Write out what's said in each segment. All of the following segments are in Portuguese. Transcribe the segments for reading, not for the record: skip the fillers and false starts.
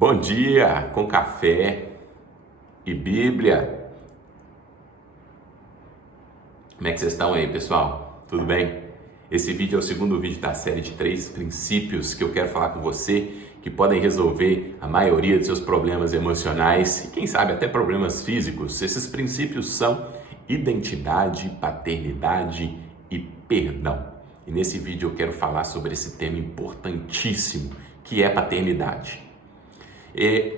Bom dia com café e Bíblia. Como é que vocês estão aí, pessoal? Tudo bem? Esse vídeo é o segundo vídeo da série de 3 princípios que eu quero falar com você, que podem resolver a maioria dos seus problemas emocionais e quem sabe até problemas físicos. Esses princípios são identidade, paternidade e perdão. E nesse vídeo eu quero falar sobre esse tema importantíssimo, que é paternidade.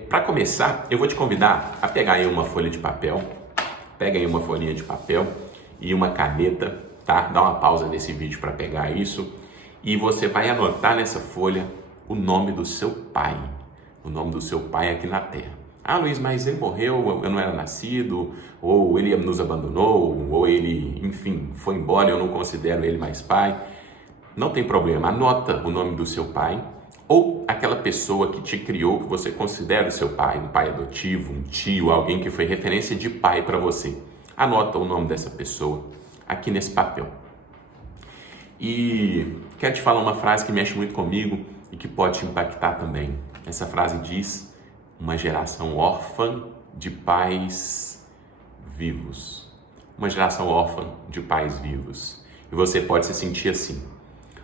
Para começar, eu vou te convidar a pegar aí uma folha de papel, pega aí uma folhinha de papel e uma caneta, tá? Dá uma pausa nesse vídeo para pegar isso e você vai anotar nessa folha o nome do seu pai, o nome do seu pai aqui na Terra. Ah, Luiz, mas ele morreu, eu não era nascido, ou ele nos abandonou, ou ele, enfim, foi embora, eu não considero ele mais pai. Não tem problema, anota o nome do seu pai, ou aquela pessoa que te criou, que você considera o seu pai, um pai adotivo, um tio, alguém que foi referência de pai para você. Anota o nome dessa pessoa aqui nesse papel. E quero te falar uma frase que mexe muito comigo e que pode te impactar também. Essa frase diz: uma geração órfã de pais vivos. Uma geração órfã de pais vivos. E você pode se sentir assim.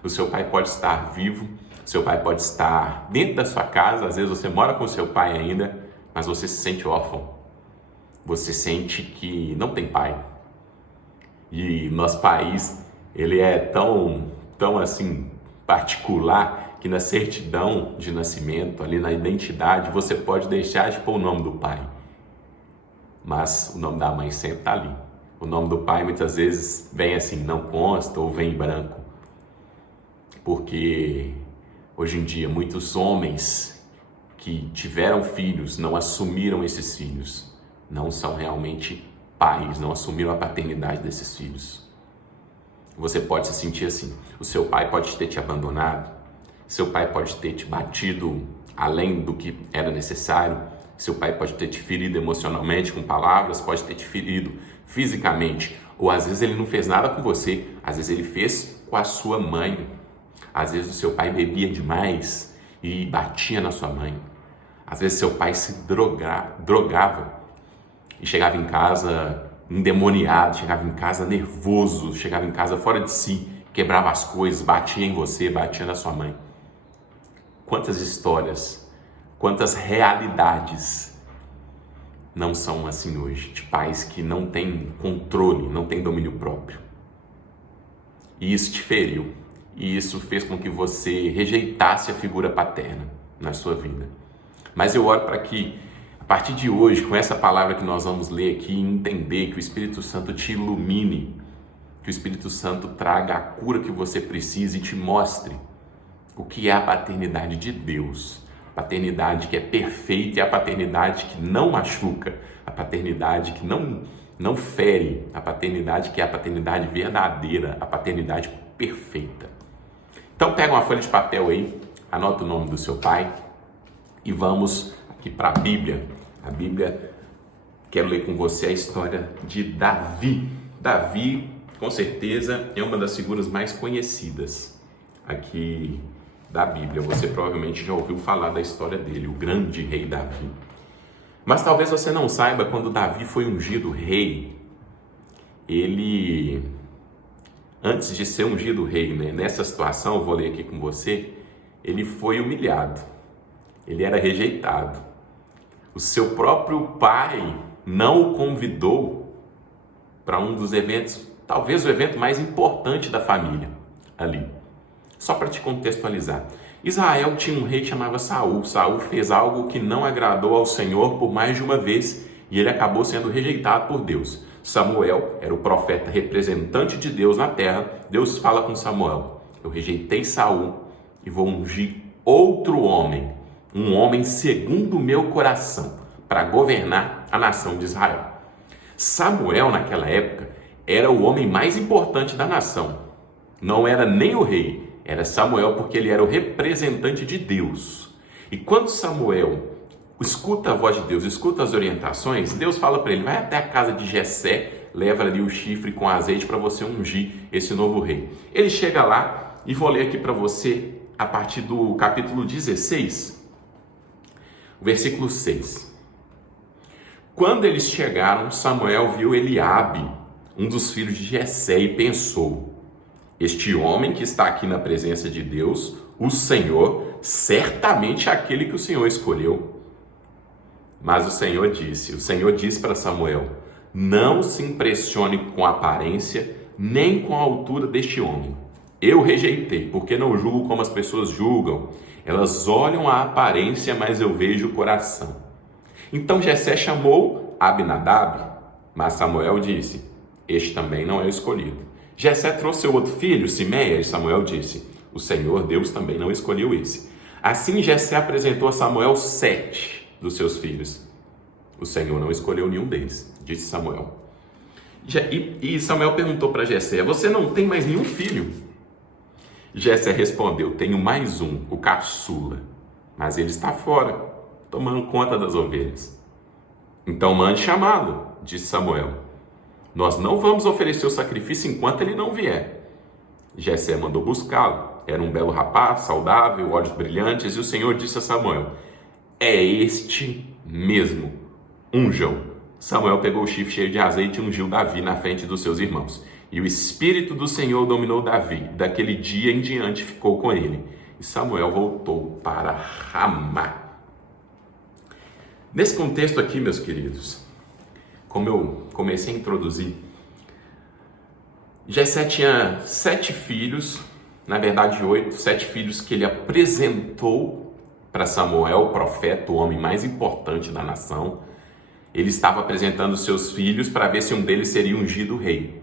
O seu pai pode estar vivo, seu pai pode estar dentro da sua casa, às vezes você mora com seu pai ainda, mas você se sente órfão. Você sente que não tem pai. E nosso país, ele é tão assim particular que na certidão de nascimento, ali na identidade, você pode deixar de pôr o nome do pai. Mas o nome da mãe sempre está ali. O nome do pai muitas vezes vem assim, não consta ou vem em branco. Porque hoje em dia, muitos homens que tiveram filhos não assumiram esses filhos, não são realmente pais, não assumiram a paternidade desses filhos. Você pode se sentir assim, o seu pai pode ter te abandonado, seu pai pode ter te batido além do que era necessário, seu pai pode ter te ferido emocionalmente com palavras, pode ter te ferido fisicamente, ou às vezes ele não fez nada com você, às vezes ele fez com a sua mãe. Às vezes o seu pai bebia demais e batia na sua mãe. Às vezes seu pai se drogava e chegava em casa endemoniado, chegava em casa nervoso, chegava em casa fora de si, quebrava as coisas, batia em você, batia na sua mãe. Quantas histórias, quantas realidades não são assim hoje, de pais que não têm controle, não têm domínio próprio. E isso te feriu. E isso fez com que você rejeitasse a figura paterna na sua vida. Mas eu oro para que, a partir de hoje, com essa palavra que nós vamos ler aqui, entender que o Espírito Santo te ilumine, que o Espírito Santo traga a cura que você precisa e te mostre o que é a paternidade de Deus. A paternidade que é perfeita e a paternidade que não machuca, a paternidade que não fere, a paternidade que é a paternidade verdadeira, a paternidade perfeita. Então pega uma folha de papel aí, anota o nome do seu pai e vamos aqui para a Bíblia. A Bíblia, quero ler com você a história de Davi. Davi, com certeza, é uma das figuras mais conhecidas aqui da Bíblia. Você provavelmente já ouviu falar da história dele, o grande rei Davi. Mas talvez você não saiba, quando Davi foi ungido rei, antes de ser ungido rei, né? Nessa situação, eu vou ler aqui com você, ele foi humilhado, ele era rejeitado. O seu próprio pai não o convidou para um dos eventos, talvez o evento mais importante da família ali. Só para te contextualizar. Israel tinha um rei que chamava Saul. Saul fez algo que não agradou ao Senhor por mais de uma vez e ele acabou sendo rejeitado por Deus. Samuel era o profeta representante de Deus na terra. Deus fala com Samuel: eu rejeitei Saul e vou ungir outro homem, um homem segundo o meu coração, para governar a nação de Israel. Samuel, naquela época, era o homem mais importante da nação. Não era nem o rei, era Samuel, porque ele era o representante de Deus. E quando Samuel escuta a voz de Deus, escuta as orientações, Deus fala para ele: vai até a casa de Jessé, leva ali o chifre com azeite para você ungir esse novo rei. Ele chega lá e vou ler aqui para você a partir do capítulo 16. Versículo 6. Quando eles chegaram, Samuel viu Eliabe, um dos filhos de Jessé, e pensou: este homem que está aqui na presença de Deus, o Senhor, certamente é aquele que o Senhor escolheu. Mas o Senhor disse para Samuel: não se impressione com a aparência, nem com a altura deste homem. Eu rejeitei, porque não julgo como as pessoas julgam. Elas olham a aparência, mas eu vejo o coração. Então Jessé chamou Abinadab, mas Samuel disse: este também não é o escolhido. Jessé trouxe seu outro filho, Simeia, e Samuel disse: o Senhor Deus também não escolheu esse. Assim Jessé apresentou a Samuel 7 dos seus filhos. O Senhor não escolheu nenhum deles, disse Samuel. E Samuel perguntou para Jessé: você não tem mais nenhum filho? Jessé respondeu: tenho mais um, o caçula, mas ele está fora, tomando conta das ovelhas. Então mande chamá-lo, disse Samuel. Nós não vamos oferecer o sacrifício enquanto ele não vier. Jessé mandou buscá-lo. Era um belo rapaz, saudável, olhos brilhantes, e o Senhor disse a Samuel: é este mesmo, unjam. Samuel pegou o chifre cheio de azeite e ungiu Davi na frente dos seus irmãos. E o Espírito do Senhor dominou Davi. Daquele dia em diante ficou com ele. E Samuel voltou para Ramá. Nesse contexto aqui, meus queridos, como eu comecei a introduzir, Jessé tinha 7 filhos, na verdade 8, 7 filhos que ele apresentou para Samuel, o profeta, o homem mais importante da nação. Ele estava apresentando seus filhos para ver se um deles seria ungido rei.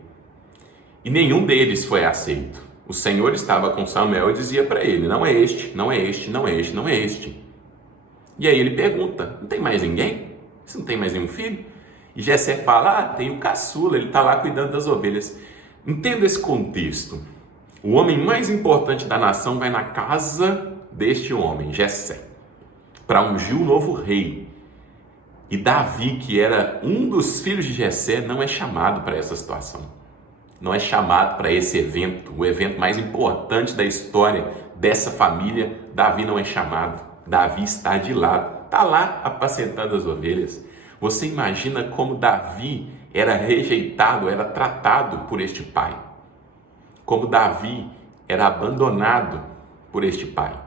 E nenhum deles foi aceito. O Senhor estava com Samuel e dizia para ele: não é este, não é este, não é este, não é este. E aí ele pergunta: não tem mais ninguém? Você não tem mais nenhum filho? E Jessé fala: tem o caçula, ele está lá cuidando das ovelhas. Entenda esse contexto. O homem mais importante da nação vai na casa deste homem, Jessé, para ungir o novo rei. E Davi, que era um dos filhos de Jessé, não é chamado para essa situação. Não é chamado para esse evento, o evento mais importante da história dessa família. Davi não é chamado. Davi está de lado, está lá apacentando as ovelhas. Você imagina como Davi era rejeitado, era tratado por este pai. Como Davi era abandonado por este pai.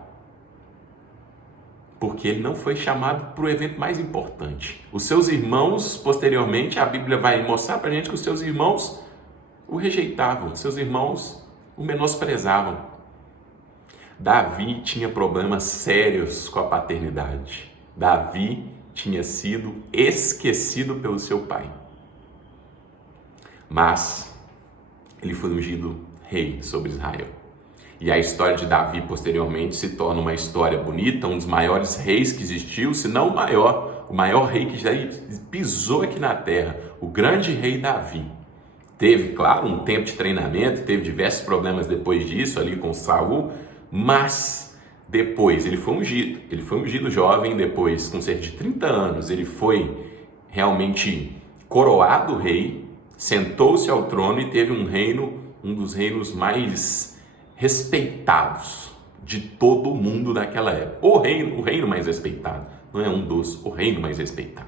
Porque ele não foi chamado para o evento mais importante. Os seus irmãos, posteriormente, a Bíblia vai mostrar para a gente que os seus irmãos o rejeitavam, seus irmãos o menosprezavam. Davi tinha problemas sérios com a paternidade. Davi tinha sido esquecido pelo seu pai. Mas ele foi ungido rei sobre Israel. E a história de Davi posteriormente se torna uma história bonita, um dos maiores reis que existiu, se não o maior rei que já pisou aqui na terra, o grande rei Davi. Teve, claro, um tempo de treinamento, teve diversos problemas depois disso, ali com Saul, mas depois ele foi ungido. Ele foi ungido jovem, depois, com cerca de 30 anos, ele foi realmente coroado rei, sentou-se ao trono e teve um reino, um dos reinos mais respeitados de todo o mundo daquela época. O reino mais respeitado, não é um dos, o reino mais respeitado.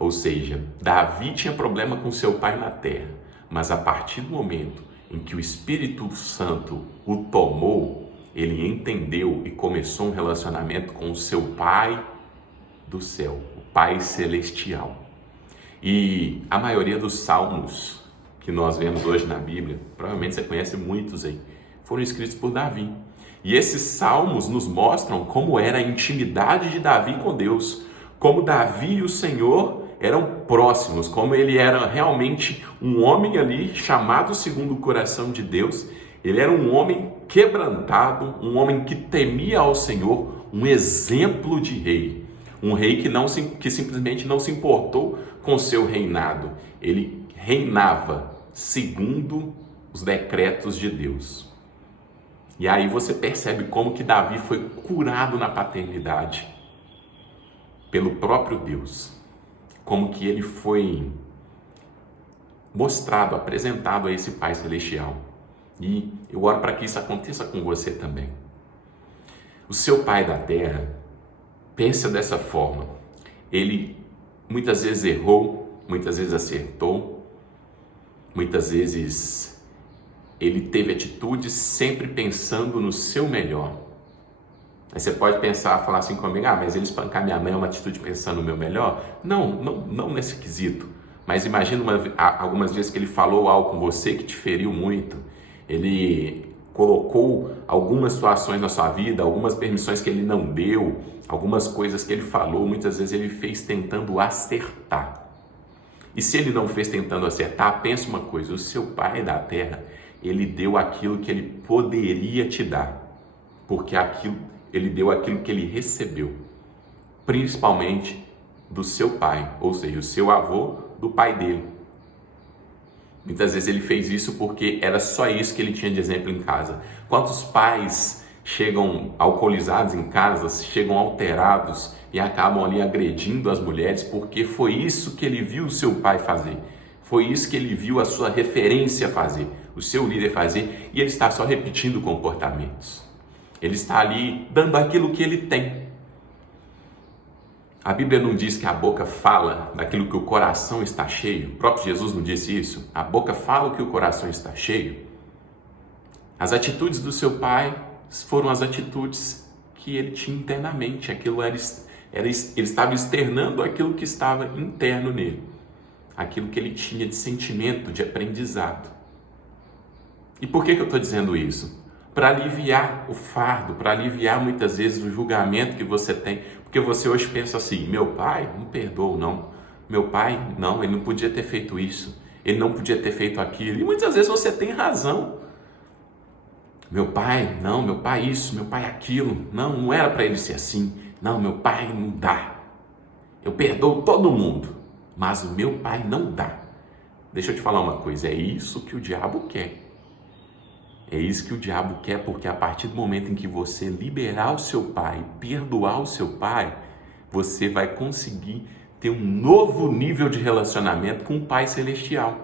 Ou seja, Davi tinha problema com seu pai na terra, mas a partir do momento em que o Espírito Santo o tomou, ele entendeu e começou um relacionamento com o seu pai do céu, o Pai Celestial. E a maioria dos salmos que nós vemos hoje na Bíblia, provavelmente você conhece muitos aí, foram escritos por Davi. E esses salmos nos mostram como era a intimidade de Davi com Deus, como Davi e o Senhor eram próximos, como ele era realmente um homem ali chamado segundo o coração de Deus. Ele era um homem quebrantado, um homem que temia ao Senhor, um exemplo de rei. Um rei que simplesmente não se importou com seu reinado. Ele reinava segundo os decretos de Deus. E aí você percebe como que Davi foi curado na paternidade pelo próprio Deus. Como que ele foi mostrado, apresentado a esse Pai Celestial. E eu oro para que isso aconteça com você também. O seu pai da terra, Pensa dessa forma. Ele muitas vezes errou, muitas vezes acertou, muitas vezes ele teve atitudes sempre pensando no seu melhor. Aí você pode pensar, falar assim comigo, mas ele espancar minha mãe é uma atitude pensando no meu melhor? Não nesse quesito. Mas imagina algumas vezes que ele falou algo com você que te feriu muito. Ele colocou algumas situações na sua vida, algumas permissões que ele não deu, algumas coisas que ele falou, muitas vezes ele fez tentando acertar. E se ele não fez tentando acertar, pensa uma coisa, o seu pai da terra, ele deu aquilo que ele poderia te dar, porque ele deu aquilo que ele recebeu, principalmente do seu pai, ou seja, o seu avô, do pai dele. Muitas vezes ele fez isso porque era só isso que ele tinha de exemplo em casa. Quantos pais chegam alcoolizados em casa, chegam alterados e acabam ali agredindo as mulheres porque foi isso que ele viu o seu pai fazer, foi isso que ele viu a sua referência fazer, o seu líder fazer, e ele está só repetindo comportamentos. Ele está ali dando aquilo que ele tem. A Bíblia não diz que a boca fala daquilo que o coração está cheio? O próprio Jesus não disse isso? A boca fala o que o coração está cheio? As atitudes do seu pai foram as atitudes que ele tinha internamente. Ele estava externando aquilo que estava interno nele. Aquilo que ele tinha de sentimento, de aprendizado. E por que eu estou dizendo isso? Para aliviar o fardo, para aliviar muitas vezes o julgamento que você tem. Porque você hoje pensa assim, meu pai, não perdoa não. Meu pai, não, ele não podia ter feito isso. Ele não podia ter feito aquilo. E muitas vezes você tem razão. Meu pai, não, meu pai isso, meu pai aquilo. Não era para ele ser assim. Não, meu pai não dá. Eu perdoo todo mundo, mas o meu pai não dá. Deixa eu te falar uma coisa, é isso que o diabo quer. É isso que o diabo quer, porque a partir do momento em que você liberar o seu pai, perdoar o seu pai, você vai conseguir ter um novo nível de relacionamento com o Pai Celestial.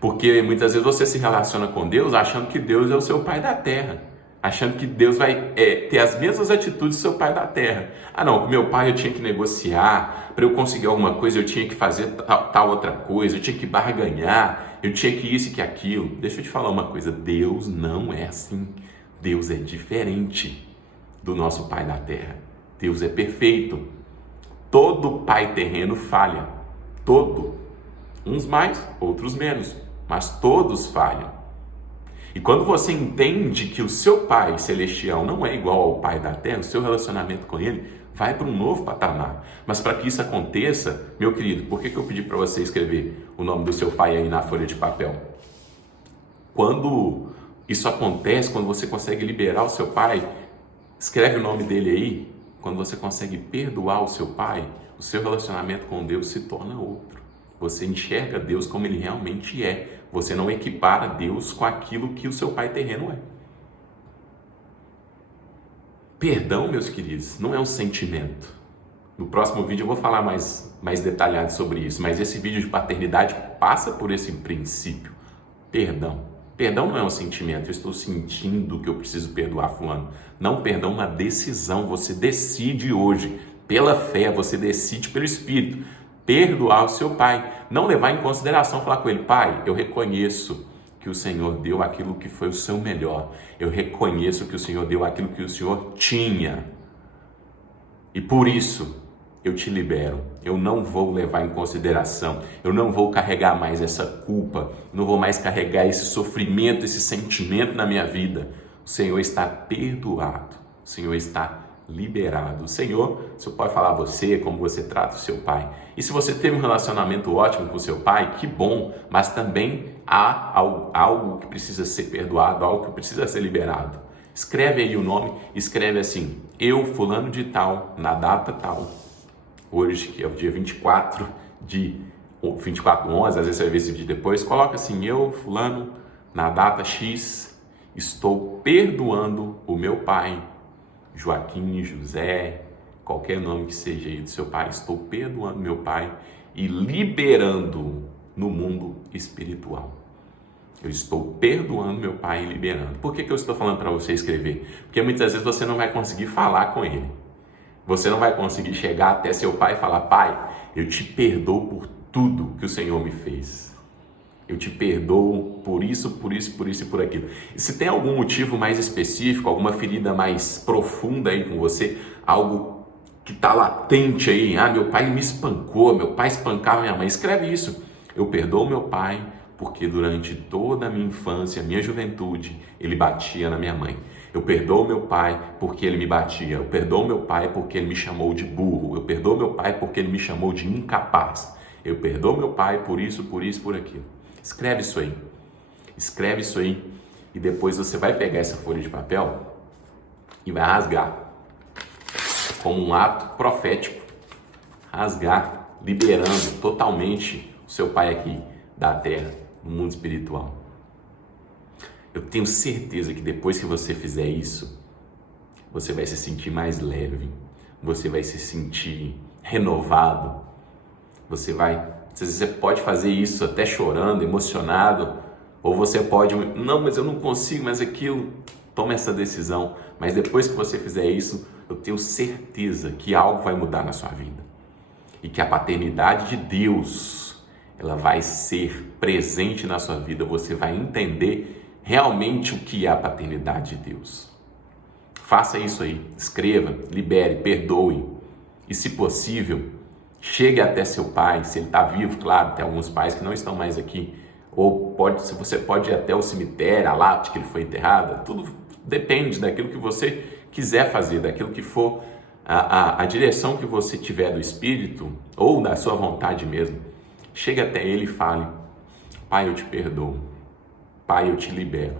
Porque muitas vezes você se relaciona com Deus achando que Deus é o seu pai da terra, achando que Deus vai ter as mesmas atitudes do seu pai da terra. Não, com meu pai eu tinha que negociar, para eu conseguir alguma coisa eu tinha que fazer tal outra coisa, eu tinha que barganhar, eu tinha que isso e que aquilo. Deixa eu te falar uma coisa, Deus não é assim. Deus é diferente do nosso pai da terra. Deus é perfeito. Todo pai terreno falha. Todo. Uns mais, outros menos. Mas todos falham. E quando você entende que o seu pai celestial não é igual ao pai da terra, o seu relacionamento com ele vai para um novo patamar. Mas para que isso aconteça, meu querido, por que eu pedi para você escrever o nome do seu pai aí na folha de papel? Quando isso acontece, quando você consegue liberar o seu pai, escreve o nome dele aí. Quando você consegue perdoar o seu pai, o seu relacionamento com Deus se torna outro. Você enxerga Deus como ele realmente é. Você não equipara Deus com aquilo que o seu pai terreno é. Perdão, meus queridos, não é um sentimento. No próximo vídeo eu vou falar mais detalhado sobre isso, mas esse vídeo de paternidade passa por esse princípio. Perdão. Perdão não é um sentimento, eu estou sentindo que eu preciso perdoar fulano. Não, perdão é uma decisão, você decide hoje, pela fé, você decide pelo Espírito, perdoar o seu pai. Não levar em consideração, falar com ele, pai, eu reconheço que o Senhor deu aquilo que foi o seu melhor. Eu reconheço que o Senhor deu aquilo que o Senhor tinha. E por isso, eu te libero. Eu não vou levar em consideração. Eu não vou carregar mais essa culpa. Não vou mais carregar esse sofrimento, esse sentimento na minha vida. O Senhor está perdoado. O Senhor está liberado. O Senhor pode falar a você como você trata o seu pai. E se você teve um relacionamento ótimo com o seu pai, que bom, mas também há algo que precisa ser perdoado, algo que precisa ser liberado. Escreve aí o nome, escreve assim, eu fulano de tal, na data tal, hoje que é o dia 24 de 24/11, às vezes você vai ver esse vídeo depois, coloca assim, eu fulano, na data X, estou perdoando o meu pai, Joaquim, José, qualquer nome que seja aí do seu pai, estou perdoando meu pai e liberando no mundo espiritual. Eu estou perdoando meu pai e liberando. Por que eu estou falando para você escrever? Porque muitas vezes você não vai conseguir falar com ele. Você não vai conseguir chegar até seu pai e falar: pai, eu te perdoo por tudo que o Senhor me fez. Eu te perdoo por isso, por isso, por isso e por aquilo. E se tem algum motivo mais específico, alguma ferida mais profunda aí com você, algo que está latente aí, meu pai me espancou, meu pai espancava minha mãe, escreve isso. Eu perdoo meu pai porque durante toda a minha infância, minha juventude, ele batia na minha mãe. Eu perdoo meu pai porque ele me batia. Eu perdoo meu pai porque ele me chamou de burro. Eu perdoo meu pai porque ele me chamou de incapaz. Eu perdoo meu pai por isso, por aquilo. Escreve isso aí. Escreve isso aí e depois você vai pegar essa folha de papel e vai rasgar como um ato profético. Rasgar, liberando totalmente o seu pai aqui da terra, no mundo espiritual. Eu tenho certeza que depois que você fizer isso, você vai se sentir mais leve, você vai se sentir renovado, você pode fazer isso até chorando, emocionado, ou você pode, não, mas eu não consigo, mas aquilo, toma essa decisão, mas depois que você fizer isso, eu tenho certeza que algo vai mudar na sua vida, e que a paternidade de Deus, ela vai ser presente na sua vida, você vai entender realmente o que é a paternidade de Deus. Faça isso aí, escreva, libere, perdoe, e se possível, chegue até seu pai, se ele está vivo, claro, tem alguns pais que não estão mais aqui, ou você pode ir até o cemitério, a lápide que ele foi enterrado, tudo depende daquilo que você quiser fazer, daquilo que for a direção que você tiver do Espírito, ou da sua vontade mesmo. Chegue até ele e fale: pai, eu te perdoo, pai, eu te libero.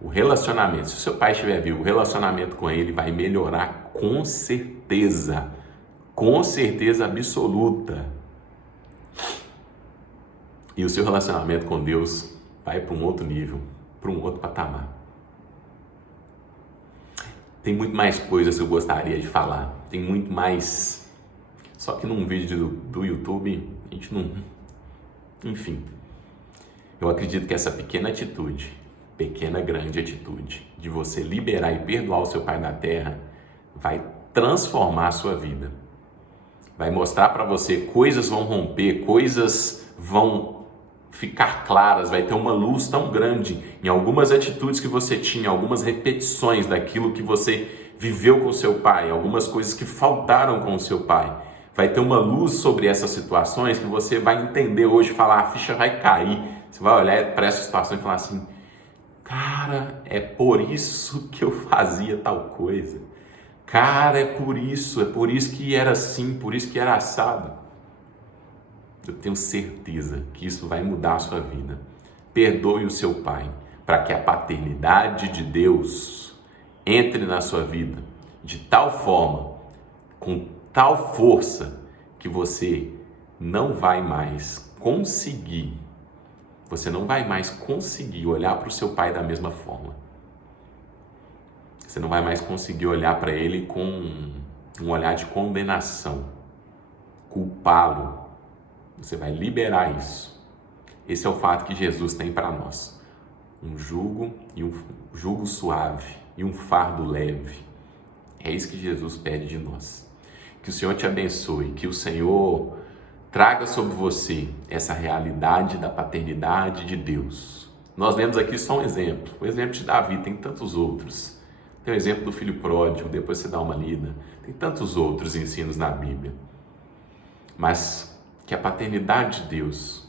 O relacionamento, se o seu pai estiver vivo, o relacionamento com ele vai melhorar com certeza absoluta. E o seu relacionamento com Deus vai para um outro nível, para um outro patamar. Tem muito mais coisas que eu gostaria de falar, tem muito mais, só que num vídeo do YouTube a gente não... Enfim, eu acredito que essa pequena atitude, grande atitude, de você liberar e perdoar o seu pai na terra, vai transformar a sua vida. Vai mostrar para você, coisas vão romper, coisas vão ficar claras, vai ter uma luz tão grande em algumas atitudes que você tinha, algumas repetições daquilo que você viveu com o seu pai, algumas coisas que faltaram com o seu pai. Vai ter uma luz sobre essas situações que você vai entender hoje, falar, a ficha vai cair. Você vai olhar para essa situação e falar assim: cara, é por isso que eu fazia tal coisa. Cara, é por isso que era assim, por isso que era assado. Eu tenho certeza que isso vai mudar a sua vida. Perdoe o seu pai, para que a paternidade de Deus entre na sua vida de tal forma, com tal força, que você não vai mais conseguir olhar para o seu pai da mesma forma. Você não vai mais conseguir olhar para ele com um olhar de condenação, culpá-lo. Você vai liberar isso. Esse é o fato que Jesus tem para nós. Um jugo suave e um fardo leve. É isso que Jesus pede de nós. Que o Senhor te abençoe, que o Senhor traga sobre você essa realidade da paternidade de Deus. Nós vemos aqui só um exemplo, o exemplo de Davi, tem tantos outros. Tem o exemplo do filho pródigo, depois você dá uma lida. Tem tantos outros ensinos na Bíblia. Mas que a paternidade de Deus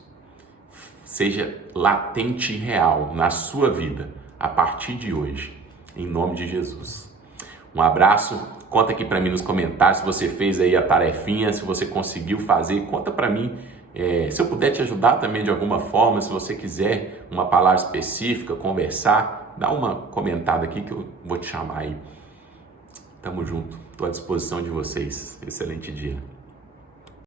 seja latente e real na sua vida a partir de hoje, em nome de Jesus. Um abraço, conta aqui para mim nos comentários se você fez aí a tarefinha, se você conseguiu fazer, conta para mim. Se eu puder te ajudar também de alguma forma, se você quiser uma palavra específica, conversar, dá uma comentada aqui que eu vou te chamar aí. Tamo junto, estou à disposição de vocês. Excelente dia.